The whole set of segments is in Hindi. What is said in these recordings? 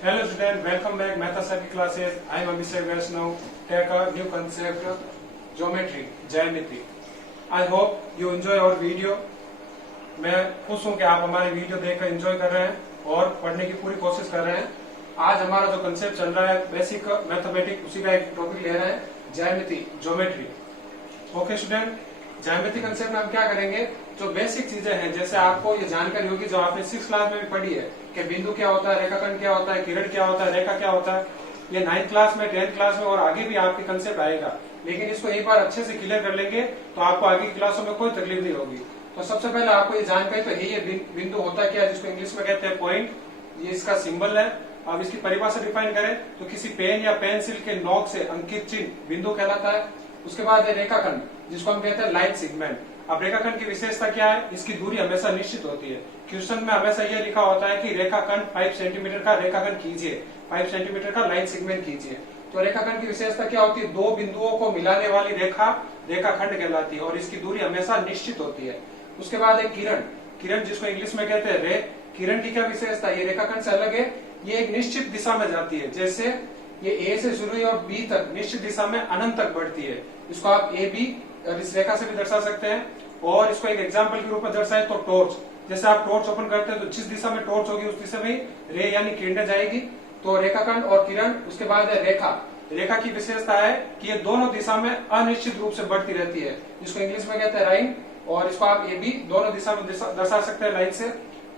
Hello student, welcome back Mathasaki classes. I am Abhishek Vaishnav. Take a new concept, geometry, ज्यामिति. I hope you enjoy our video. मैं खुश हूँ कि आप हमारी वीडियो देखकर एंजॉय कर रहे हैं और पढ़ने की पूरी कोशिश कर रहे हैं. आज हमारा जो कंसेप्ट चल रहा है बेसिक मैथमेटिक्स, उसी का एक टॉपिक ले रहे हैं, ज्यामिति, ज्योमेट्री. ओके स्टूडेंट, ज्यामिति कंसेप्ट में हम क्या करेंगे, जो बेसिक चीजें हैं, जैसे आपको ये जानकारी होगी जो आपने 6th क्लास में भी पढ़ी है कि बिंदु क्या होता है, रेखाखंड क्या होता है, किरण क्या होता है, रेखा क्या होता है. ये 9th क्लास में, 10th क्लास में और आगे भी आपके कंसेप्ट आएगा. लेकिन इसको एक बार अच्छे से क्लियर कर लेंगे तो आपको आगे की क्लासों में कोई तकलीफ नहीं होगी. तो सबसे पहले आपको ये जानकारी तो है, ये बिंदु होता क्या है, जिसको इंग्लिश में कहते हैं पॉइंट. ये इसका सिंबल है. अब इसकी परिभाषा डिफाइन करें तो किसी पेन या पेंसिल के नोक से अंकित चिन्ह बिंदु कहलाता है. उसके बाद है रेखाखंड, जिसको हम कहते हैं लाइन सेगमेंट. अब रेखाखंड की विशेषता क्या है, इसकी दूरी हमेशा निश्चित होती है. क्वेश्चन में हमेशा यह लिखा होता है कि रेखाखंड 5 सेंटीमीटर का रेखाखंड कीजिए, 5 सेंटीमीटर का लाइन सेगमेंट कीजिए. तो रेखाखंड की विशेषता क्या होती है, दो बिंदुओं को मिलाने वाली रेखा रेखाखंड कहलाती है और इसकी दूरी हमेशा निश्चित होती है. उसके बाद है किरण. किरण जिसको इंग्लिश में कहते हैं रे. किरण की क्या विशेषता, ये रेखाखंड से अलग है, ये एक निश्चित दिशा में जाती है. जैसे ये ए से शुरू हुई और बी तक निश्चित दिशा में अनंत तक बढ़ती है. इसको आप ए बी इस रेखा से भी दर्शा सकते हैं. और इसको एक एग्जाम्पल के रूप में दर्शाए तो टॉर्च. जैसे आप टॉर्च ओपन करते हैं तो जिस दिशा में टॉर्च होगी उस दिशा में रे यानी किरण जाएगी. तो रेखाखंड और किरण. उसके बाद है रेखा. रेखा की विशेषता है कि ये दोनों दिशा में अनिश्चित रूप से बढ़ती रहती है, जिसको इंग्लिश में कहते हैं लाइन. और इसको आप ए बी दोनों दिशा में दर्शा सकते हैं लाइन से.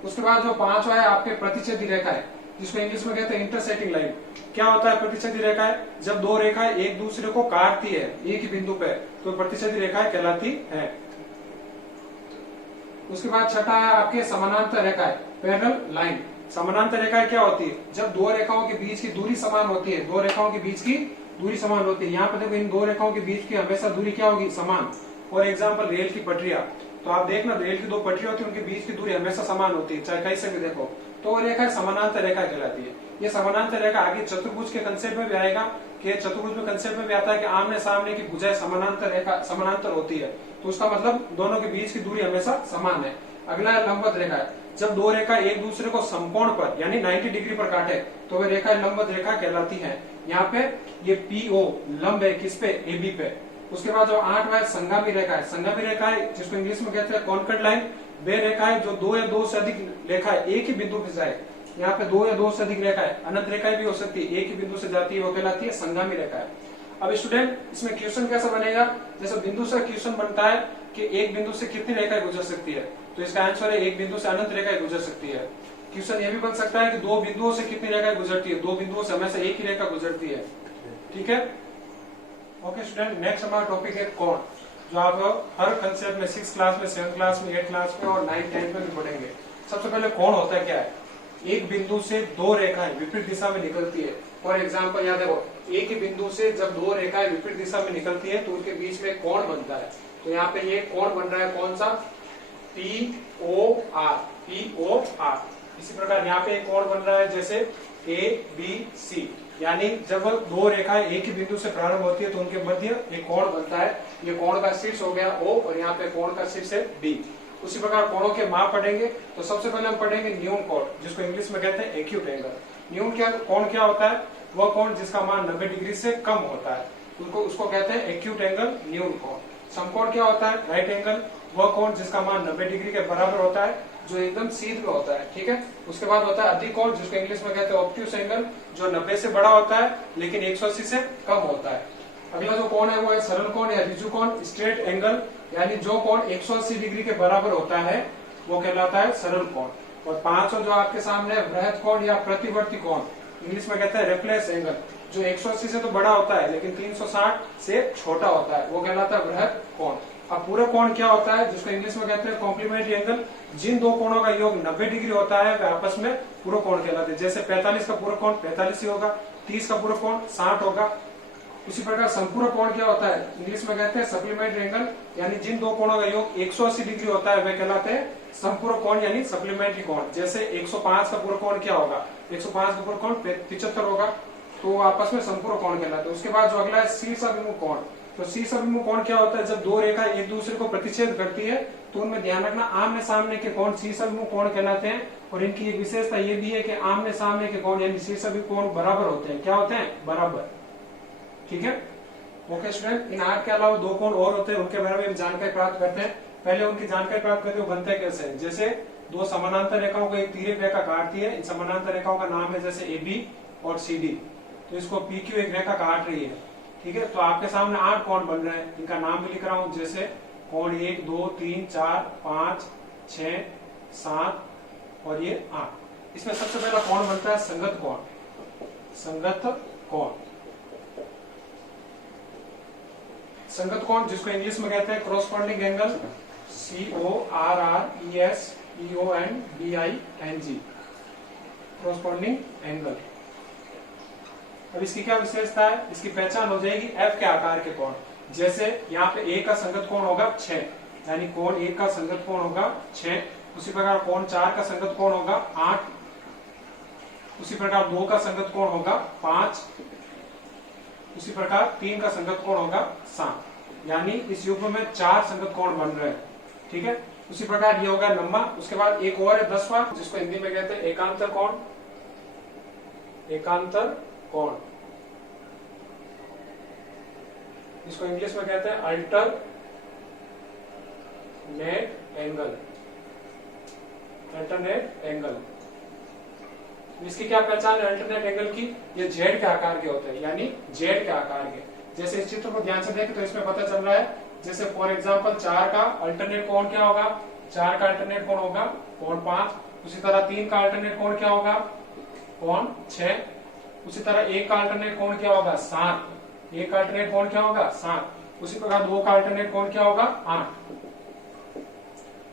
उसके बाद जो पांचवा है आपके प्रतिच्छेदी रेखा है, जिसको इंग्लिश में कहते हैं इंटरसेक्टिंग लाइन. क्या होता है प्रतिच्छेदी रेखा है, जब दो रेखाएं एक दूसरे को काटती है एक ही बिंदु पे, तो प्रतिच्छेदी रेखाएं कहलाती है. उसके बाद छठा है आपके समानांतर रेखाएं, पैरेलल लाइन. समानांतर रेखाएं क्या होती है, जब दो रेखाओं के बीच की दूरी समान होती है, दो रेखाओं के बीच की दूरी समान होती है. यहाँ पे देखो इन दो रेखाओं के बीच की हमेशा दूरी क्या होगी, समान. और एग्जाम्पल रेल की पटरियां, तो आप देखना रेल की दो पटरियां होती है, उनके बीच की दूरी हमेशा समान होती है, चाहे कैसे भी देखो. तो वो रेखा समानांतर रेखा कहलाती है. ये समानांतर रेखा आगे चतुर्भुज के कंसेप्ट में भी आएगा, कि चतुर्भुज में कंसेप्ट में भी आता है कि आमने सामने की भुजाएं समानांतर रेखा समानांतर होती है. तो उसका मतलब दोनों के बीच की दूरी हमेशा समान है. अगला है लंबवत रेखा है. जब दो रेखा एक दूसरे को समकोण पर यानी 90 डिग्री पर काटे तो वे रेखा लंबवत रेखा कहलाती है. यहाँ पे ये पीओ लंब है किस पे, एबी पे. उसके बाद जो 8वां है संगामी रेखा है. संगामी रेखा है जिसको इंग्लिश में कहते हैं कॉन्केट लाइन. वे रेखा है जो दो या दो से अधिक रेखा है एक ही बिंदु पे जाए. यहाँ पे दो या दो से अधिक रेखा है, अनंत रेखाएं भी हो सकती है, एक ही बिंदु से जाती है, वो कहलाती है संगामी रेखा है. अब स्टूडेंट इसमें क्वेश्चन कैसा बनेगा, जैसे बिंदु से क्वेश्चन बनता है कि एक बिंदु से कितनी रेखाएं गुजर सकती है, तो इसका आंसर है एक बिंदु से अनंत रेखाएं गुजर सकती है. क्वेश्चन ये भी बन सकता है कि दो बिंदुओं से कितनी रेखाएं गुजरती है, दो बिंदुओं से हमेशा एक ही रेखा गुजरती है. ठीक है. ओके स्टूडेंट, नेक्स्ट हमारा टॉपिक है कोण, जो आप हर कंसेप्ट में 6th क्लास में, 7th क्लास में, 8th क्लास में और 9th 10th में भी पढ़ेंगे. सबसे पहले कोण होता है क्या है, एक बिंदु से दो रेखाएं विपरीत दिशा में निकलती है. फॉर एग्जाम्पल यहाँ देखो, एक ही बिंदु से जब दो रेखाएं विपरीत दिशा में निकलती है तो उनके बीच में कोण बनता है. तो यहाँ पे ये कोण बन रहा है कौन सा, POR. POR. इसी प्रकार यहाँ पे एक कोण बन रहा है जैसे ABC. यानी जब दो रेखाएं एक ही बिंदु से प्रारंभ होती है तो उनके मध्य एक कोण बनता है. ये कोण का शीर्ष हो गया O और यहाँ पे कोण का शीर्ष है B. उसी प्रकार कोणों के माप पढ़ेंगे. तो सबसे पहले हम पढ़ेंगे न्यून कोण, जिसको इंग्लिश में कहते हैं एक्यूट एंगल. न्यून कोण क्या होता है, वह कोण जिसका मान 90 डिग्री से कम होता है, उसको कहते हैं एक्यूट एंगल, न्यून कोण. समकोण क्या होता है, राइट एंगल, वह कोण जिसका मान 90 डिग्री के बराबर होता है, जो एकदम सीध में होता है. ठीक है. उसके बाद होता है अधिक कोण, जिसको इंग्लिश में कहते हैं ऑब्ट्यूस एंगल, जो 90 से बड़ा होता है लेकिन 180 से कम होता है. अगला जो कोण है वो है सरल कोण या ऋजु कोण, स्ट्रेट एंगल. यानी जो कोण 180 डिग्री के बराबर होता है वो कहलाता है सरल कोण. और पांचवा जो आपके सामने है बृहद कोण या प्रतिवर्ती कोण, इंग्लिश में कहते हैं रेफ्लेक्स एंगल, जो 180 से तो बड़ा होता है लेकिन 360 से छोटा होता है, वो कहलाता है बृहद कोण. अब पूरक कोण क्या होता है, जिसको इंग्लिश में कहते हैं कॉम्प्लीमेंट्री एंगल. जिन दो कोणों का योग 90 डिग्री होता है वे आपस में पूरक कोण कहलाते हैं. जैसे 45 का पूरक कोण 45 ही होगा, 30 का पूरक कोण 60 होगा. उसी प्रकार संपूरक कोण क्या होता है, इंग्लिश में कहते हैं सप्लीमेंट्री एंगल. यानी जिन दो कोणों का योग 180 डिग्री होता है वे कहलाते हैं संपूरक कोण यानी सप्लीमेंट्री कोण. जैसे 105 का पूरक कोण क्या होगा, 105 का पूरक कोण 75 होगा, तो आपस में संपूरक कोण कहलाते हैं. उसके बाद जो अगला है शीर्षाभिमुख कोण. तो शीर्षाभिमुख कोण क्या होता है, जब दो रेखा एक दूसरे को प्रतिच्छेद करती है तो उनमें ध्यान रखना आमने सामने के कोण शीर्षाभिमुख कोण कहलाते हैं। और इनकी एक विशेषता ये भी है कि आमने सामने के कोण यानी शीर्षाभिमुख कोण बराबर होते हैं। क्या होते हैं? बराबर। ठीक है, ओके स्टूडेंट। इन आठ के अलावा दो कोण और होते हैं, उनके बारे में हम जानकारी प्राप्त करते हैं। पहले उनकी जानकारी प्राप्त करते हैं वो बनते कैसे हैं। जैसे दो समानांतर रेखाओं को एक तिर्यक रेखा काटती है, इन समानांतर रेखाओं का नाम है जैसे AB और CD। तो इसको PQ एक रेखा काट रही है। ठीक है, तो आपके सामने 8 कोण बन रहे हैं, इनका नाम भी लिख रहा हूं, जैसे कोण 1 2 3 4 5 6 7 और ये 8। इसमें सबसे पहला कोण बनता है संगत कोण। संगत कोण, संगत कोण जिसको इंग्लिश में कहते हैं corresponding angle, CORRESPONDING, corresponding angle. अब इसकी क्या विशेषता है, इसकी पहचान हो जाएगी F के आकार के कोण। जैसे यहाँ पे A का संगत कोण होगा 6, यानी कोण 1 का संगत कोण होगा 6। उसी प्रकार कोण 4 का संगत कोण होगा 8। उसी प्रकार 2 का संगत कोण होगा 5। उसी प्रकार 3 का संगत कोण होगा 7। यानी इस युग्म में 4 संगत कोण बन रहे हैं। ठीक है, उसी प्रकार ये होगा लंबा। उसके बाद एक और है 10वां, जिसको हिंदी में कहते हैं एकांतर कोण। एकांतर कोण, इसको इंग्लिश में कहते हैं अल्टरनेट एंगल। अल्टरनेट एंगल, इसकी क्या पहचान है अल्टरनेट एंगल की? ये जेड के आकार के होते हैं, यानी जेड के आकार के। जैसे इस चित्र को ध्यान से देखें तो इसमें पता चल रहा है, जैसे फॉर एग्जांपल 4 का अल्टरनेट कोण क्या होगा? 4 का अल्टरनेट कोण होगा कोण 5। उसी तरह 3 का अल्टरनेट कोण क्या होगा? कोण 6। उसी तरह 1 का अल्टरनेट कोण क्या होगा? 7। 1 का अल्टरनेट कोण क्या होगा? 7। उसी प्रकार 2 का अल्टरनेट कोण क्या होगा? 8।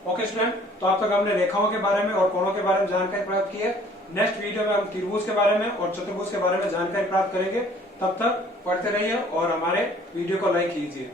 ओके स्टूडेंट, तो अब तक हमने रेखाओं के बारे में और कोणों के बारे में जानकारी प्राप्त की है। नेक्स्ट वीडियो में हम त्रिभुज के बारे में और चतुर्भुज के बारे में जानकारी प्राप्त करेंगे। तब तक पढ़ते रहिए और हमारे वीडियो को लाइक कीजिए।